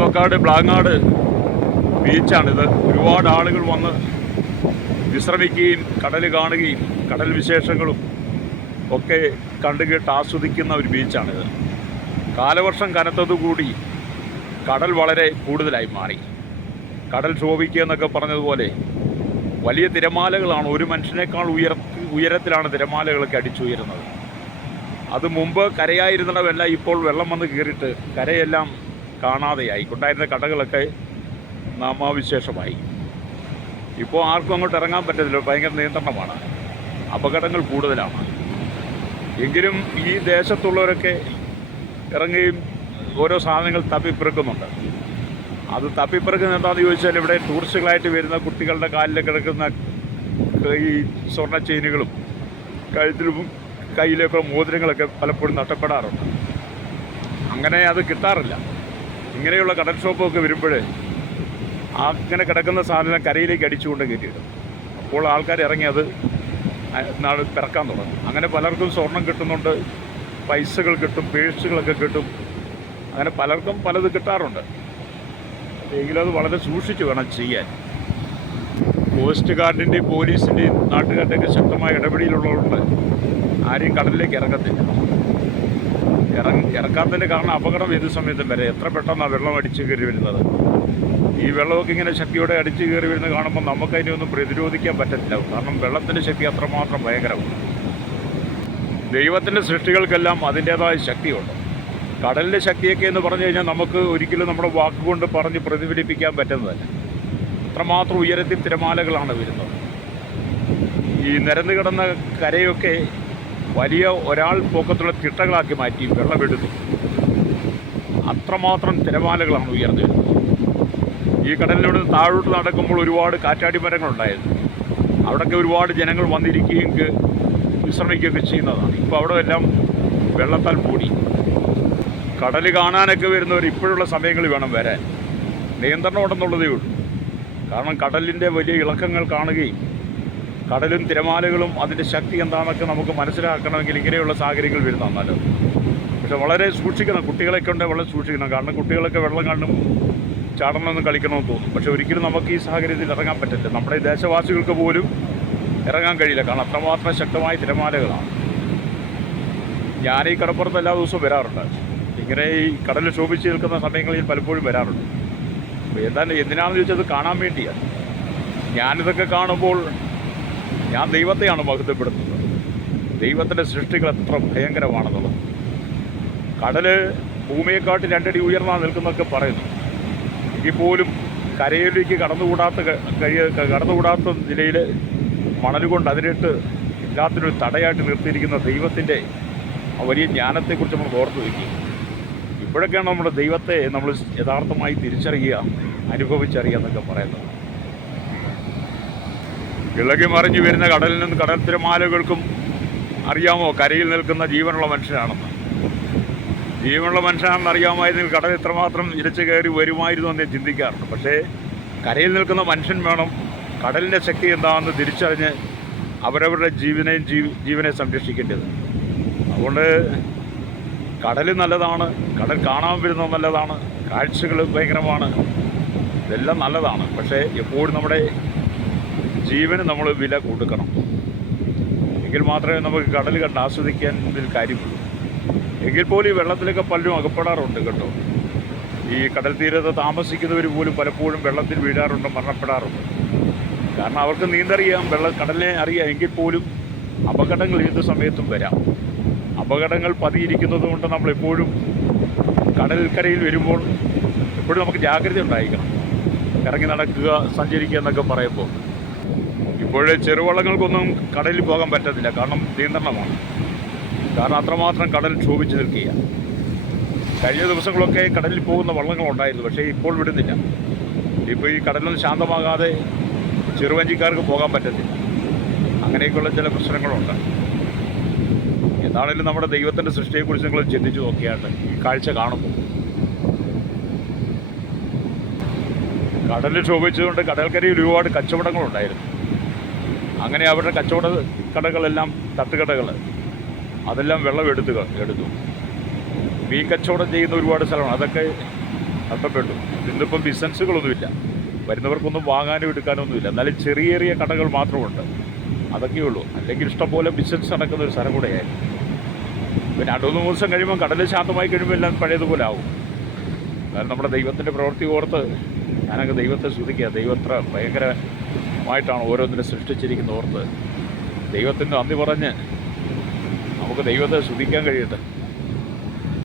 ചാവക്കാട് ബ്ലാങ്ങാട് ബീച്ചാണിത്. ഒരുപാട് ആളുകൾ വന്ന് വിശ്രമിക്കുകയും കടൽ കാണുകയും കടൽ വിശേഷങ്ങളും ഒക്കെ കണ്ടുകേട്ട് ആസ്വദിക്കുന്ന ഒരു ബീച്ചാണിത്. കാലവർഷം കനത്തതുകൂടി കടൽ വളരെ കൂടുതലായി മാറി. കടൽ ക്ഷോഭിക്കുക എന്നൊക്കെ പറഞ്ഞതുപോലെ വലിയ തിരമാലകളാണ്. ഒരു മനുഷ്യനേക്കാൾ ഉയരത്തിലാണ് തിരമാലകളൊക്കെ അടിച്ചുയരുന്നത്. അത് മുമ്പ് കരയായിരുന്നിടമെല്ലാം ഇപ്പോൾ വെള്ളം വന്ന് കയറിയിട്ട് കരയെല്ലാം കാണാതെയായി. ഉണ്ടായിരുന്ന കടകളൊക്കെ നാമാവിശേഷമായി. ഇപ്പോൾ ആർക്കും അങ്ങോട്ട് ഇറങ്ങാൻ പറ്റത്തില്ല. ഭയങ്കര നിയന്ത്രണമാണ്. അപകടങ്ങൾ കൂടുതലാണ്. എങ്കിലും ഈ ദേശത്തുള്ളവരൊക്കെ ഇറങ്ങുകയും ഓരോ സാധനങ്ങൾ തപ്പിപ്പെറുക്കുന്നുണ്ട്. അത് തപ്പിപ്പെറുക്കുന്നത് എന്താണെന്ന് ചോദിച്ചാൽ, ഇവിടെ ടൂറിസ്റ്റുകളായിട്ട് വരുന്ന കുട്ടികളുടെ കാലിൽ കിടക്കുന്ന ഈ സ്വർണ്ണ ചെയിനുകളും കഴുത്തിലും കയ്യിലൊക്കെ മോതിരങ്ങളൊക്കെ പലപ്പോഴും നഷ്ടപ്പെടാറുണ്ട്. അങ്ങനെ അത് കിട്ടാറില്ല. ഇങ്ങനെയുള്ള കടൽ ഷോപ്പൊക്കെ വരുമ്പോൾ അങ്ങനെ കിടക്കുന്ന സാധനം കരയിലേക്ക് അടിച്ചുകൊണ്ട് കയറ്റിയിടും. അപ്പോൾ ആൾക്കാർ ഇറങ്ങി അത് പിറക്കാൻ തുടങ്ങും. അങ്ങനെ പലർക്കും സ്വർണം കിട്ടുന്നുണ്ട്, പൈസകൾ കിട്ടും, പേഴ്സുകളൊക്കെ കിട്ടും. അങ്ങനെ പലർക്കും പലത് കിട്ടാറുണ്ട്. എങ്കിലും അത് വളരെ സൂക്ഷിച്ച് വേണം ചെയ്യാൻ. കോസ്റ്റ് ഗാർഡിൻ്റെയും പോലീസിൻ്റെയും നാട്ടുകാരുടെയൊക്കെ ശക്തമായ ഇടപെടലുള്ളതുകൊണ്ട് ആരെയും കടലിലേക്ക് ഇറക്കത്തില്ല. ഇറക്കാത്തതിൻ്റെ കാരണം അപകടം ഏത് സമയത്തും വരെ എത്ര പെട്ടെന്നാണ് വെള്ളം അടിച്ചു കയറി വരുന്നത്. ഈ വെള്ളമൊക്കെ ഇങ്ങനെ ശക്തിയോടെ അടിച്ചു കയറി വരുന്നത് കാണുമ്പോൾ നമുക്കതിനെ ഒന്നും പ്രതിരോധിക്കാൻ പറ്റത്തില്ല. കാരണം വെള്ളത്തിൻ്റെ ശക്തി അത്രമാത്രം ഭയങ്കരമാണ്. ദൈവത്തിൻ്റെ സൃഷ്ടികൾക്കെല്ലാം അതിൻ്റേതായ ശക്തിയുണ്ട്. കടലിൻ്റെ ശക്തിയൊക്കെ എന്ന് പറഞ്ഞു കഴിഞ്ഞാൽ നമുക്ക് ഒരിക്കലും നമ്മുടെ വാക്കുകൊണ്ട് പറഞ്ഞ് പ്രതിഫലിപ്പിക്കാൻ പറ്റുന്നതല്ല. അത്രമാത്രം ഉയരത്തിൽ തിരമാലകളാണ് വരുന്നത്. ഈ നിരന്ന് കിടന്ന കരയൊക്കെ വലിയ ഒരാൾ പൊക്കത്തുള്ള തിട്ടകളാക്കി മാറ്റി വെള്ളമെടുത്തു. അത്രമാത്രം തിരമാലകളാണ് ഉയർന്നു വരുന്നത്. ഈ കടലിനോട് താഴോട്ട് നടക്കുമ്പോൾ ഒരുപാട് കാറ്റാടി മരങ്ങളുണ്ടായിരുന്നു. അവിടെയൊക്കെ ഒരുപാട് ജനങ്ങൾ വന്നിരിക്കുകയും വിശ്രമിക്കുകയൊക്കെ ചെയ്യുന്നതാണ്. ഇപ്പോൾ അവിടെ എല്ലാം വെള്ളത്താൽ മൂടി. കടൽ കാണാനൊക്കെ വരുന്നവർ ഇപ്പോഴുള്ള സമയങ്ങളിൽ വേണം വരാൻ. നിയന്ത്രണം ഉണ്ടെന്നുള്ളതേ ഉള്ളൂ. കാരണം കടലിൻ്റെ വലിയ ഇളക്കങ്ങൾ കാണുകയും കടലും തിരമാലകളും അതിൻ്റെ ശക്തി എന്താണെന്നൊക്കെ നമുക്ക് മനസ്സിലാക്കണമെങ്കിൽ ഇങ്ങനെയുള്ള സാഹചര്യങ്ങൾ വരുന്നതാണ് നല്ലത്. പക്ഷെ വളരെ സൂക്ഷിക്കണം. കുട്ടികളൊക്കെ ഉണ്ടെങ്കിൽ വളരെ സൂക്ഷിക്കണം. കാരണം കുട്ടികളൊക്കെ വെള്ളം കാണും ചാടണമെന്ന് കളിക്കണമെന്ന് തോന്നും. പക്ഷെ ഒരിക്കലും നമുക്ക് ഈ സാഹചര്യത്തിൽ ഇറങ്ങാൻ പറ്റില്ല. നമ്മുടെ ദേശവാസികൾക്ക് പോലും ഇറങ്ങാൻ കഴിയില്ല. കാരണം അത്രമാത്രം ശക്തമായ തിരമാലകളാണ്. ഞാൻ ഈ കടപ്പുറത്ത് എല്ലാ ദിവസവും വരാറുണ്ട്. ഇങ്ങനെ ഈ കടൽ ശോഭിച്ച് നിൽക്കുന്ന സമയങ്ങളിൽ പലപ്പോഴും വരാറുണ്ട്. അപ്പോൾ എന്തിനാണെന്ന് ചോദിച്ചത് കാണാൻ വേണ്ടിയാണ്. ഞാനിതൊക്കെ കാണുമ്പോൾ ഞാൻ ദൈവത്തെയാണ് മഹത്വപ്പെടുത്തുന്നത്. ദൈവത്തിൻ്റെ സൃഷ്ടികൾ എത്ര ഭയങ്കരമാണെന്നുള്ളത്. കടൽ ഭൂമിയെക്കാട്ട് 2 അടി ഉയർന്നാണ് നിൽക്കുന്നതൊക്കെ പറയുന്നു. എങ്കിൽ പോലും കരയിലേക്ക് കടന്നുകൂടാത്ത നിലയിൽ മണൽ കൊണ്ട് അതിലിട്ട് എല്ലാത്തിനും തടയായിട്ട് നിർത്തിയിരിക്കുന്ന ദൈവത്തിൻ്റെ വലിയ ജ്ഞാനത്തെക്കുറിച്ച് നമ്മൾ ഓർത്തു വയ്ക്കുക. ഇപ്പോഴൊക്കെയാണ് നമ്മുടെ ദൈവത്തെ നമ്മൾ യഥാർത്ഥമായി തിരിച്ചറിയുക, അനുഭവിച്ചറിയുക എന്നൊക്കെ പറയുന്നത്. ഇളകി മറിഞ്ഞു വരുന്ന കടലിൽ നിന്ന് കടൽ തിരമാലകൾക്കും അറിയാമോ കരയിൽ നിൽക്കുന്ന ജീവനുള്ള മനുഷ്യനാണെന്ന്. ജീവനുള്ള മനുഷ്യനാണെന്ന് അറിയാമായിരുന്നെങ്കിൽ കടൽ എത്രമാത്രം ഇരച്ചു കയറി വരുമായിരുന്നു എന്ന് ചിന്തിക്കാറുണ്ട്. പക്ഷേ കരയിൽ നിൽക്കുന്ന മനുഷ്യൻ വേണം കടലിൻ്റെ ശക്തി എന്താണെന്ന് തിരിച്ചറിഞ്ഞ് അവരവരുടെ ജീവനെ സംരക്ഷിക്കേണ്ടത്. അതുകൊണ്ട് കടൽ നല്ലതാണ്, കടൽ കാണാൻ വരുന്നത് നല്ലതാണ്, കാഴ്ചകൾ ഭയങ്കരമാണ്, ഇതെല്ലാം നല്ലതാണ്. പക്ഷേ എപ്പോഴും നമ്മുടെ ജീവന് നമ്മൾ വില കൊടുക്കണം. എങ്കിൽ മാത്രമേ നമുക്ക് കടൽ കണ്ട് ആസ്വദിക്കാൻ ഇതിൽ കാര്യമുള്ളൂ. എങ്കിൽ പോലും ഈ വെള്ളത്തിലൊക്കെ പലരും അകപ്പെടാറുണ്ട് കേട്ടോ. ഈ കടൽ തീരത്ത് താമസിക്കുന്നവർ പോലും പലപ്പോഴും വെള്ളത്തിൽ വീഴാറുണ്ട്, മരണപ്പെടാറുണ്ട്. കാരണം അവർക്ക് നീന്തറിയാം, കടലിനെ അറിയാം. എങ്കിൽ പോലും അപകടങ്ങൾ ഏത് സമയത്തും വരാം. അപകടങ്ങൾ പതിയിരിക്കുന്നത് കൊണ്ട് നമ്മളെപ്പോഴും കടൽക്കരയിൽ വരുമ്പോൾ എപ്പോഴും നമുക്ക് ജാഗ്രത ഉണ്ടായിരിക്കണം. ഇറങ്ങി നടക്കുക, സഞ്ചരിക്കുക എന്നൊക്കെ പറയുമ്പോൾ ഇപ്പോഴേ ചെറുവള്ളങ്ങൾക്കൊന്നും കടലിൽ പോകാൻ പറ്റത്തില്ല. കാരണം നിയന്ത്രണമാണ്. കാരണം അത്രമാത്രം കടൽ ക്ഷോഭിച്ച് നിൽക്കുക. കഴിഞ്ഞ ദിവസങ്ങളൊക്കെ കടലിൽ പോകുന്ന വള്ളങ്ങളുണ്ടായിരുന്നു. പക്ഷേ ഇപ്പോൾ വിടുന്നില്ല. ഇപ്പോൾ ഈ കടലൊന്നും ശാന്തമാകാതെ ചെറുവഞ്ചിക്കാർക്ക് പോകാൻ പറ്റത്തില്ല. അങ്ങനെയൊക്കെയുള്ള ചില പ്രശ്നങ്ങളുണ്ട്. എന്താണെങ്കിലും നമ്മുടെ ദൈവത്തിൻ്റെ സൃഷ്ടിയെക്കുറിച്ച് നിങ്ങൾ ചിന്തിച്ചു നോക്കിയാണ്ട് ഈ കാഴ്ച കാണുമ്പോൾ കടലിൽ ശോഭിച്ചതുകൊണ്ട് കടൽക്കരയിൽ ഒരുപാട് കച്ചവടങ്ങളുണ്ടായിരുന്നു. അങ്ങനെ അവരുടെ കച്ചവട കടകളെല്ലാം, തട്ടുകടകൾ, അതെല്ലാം വെള്ളം എടുത്തു. മീൻ കച്ചവടം ചെയ്യുന്ന ഒരുപാട് സ്ഥലമാണ്. അതൊക്കെ നഷ്ടപ്പെട്ടു. ഇന്നിപ്പം ബിസിനസ്സുകളൊന്നുമില്ല, വരുന്നവർക്കൊന്നും വാങ്ങാനും എടുക്കാനും ഒന്നുമില്ല. എന്നാലും ചെറിയ ചെറിയ കടകൾ മാത്രമുണ്ട്, അതൊക്കെയുള്ളൂ. അല്ലെങ്കിൽ ഇഷ്ടംപോലെ ബിസിനസ് നടക്കുന്ന ഒരു സ്ഥലം കൂടെയായിരുന്നു. പിന്നെ 2-3 ദിവസം കഴിയുമ്പോൾ കടൽ ശാന്തമായി കഴിയുമ്പോൾ എല്ലാം പഴയതുപോലെ ആവും. കാരണം നമ്മുടെ ദൈവത്തിൻ്റെ പ്രവൃത്തി ഓർത്ത് ഞാനങ്ങ് ദൈവത്തെ സ്തുതിക്കുക. ദൈവത്ര ഭയങ്കരമായിട്ടാണ് ഓരോന്നിനെ സൃഷ്ടിച്ചിരിക്കുന്നത് ഓർത്ത് ദൈവത്തിന് നന്ദി പറഞ്ഞ് നമുക്ക് ദൈവത്തെ സ്തുതിക്കാൻ കഴിയട്ടെ.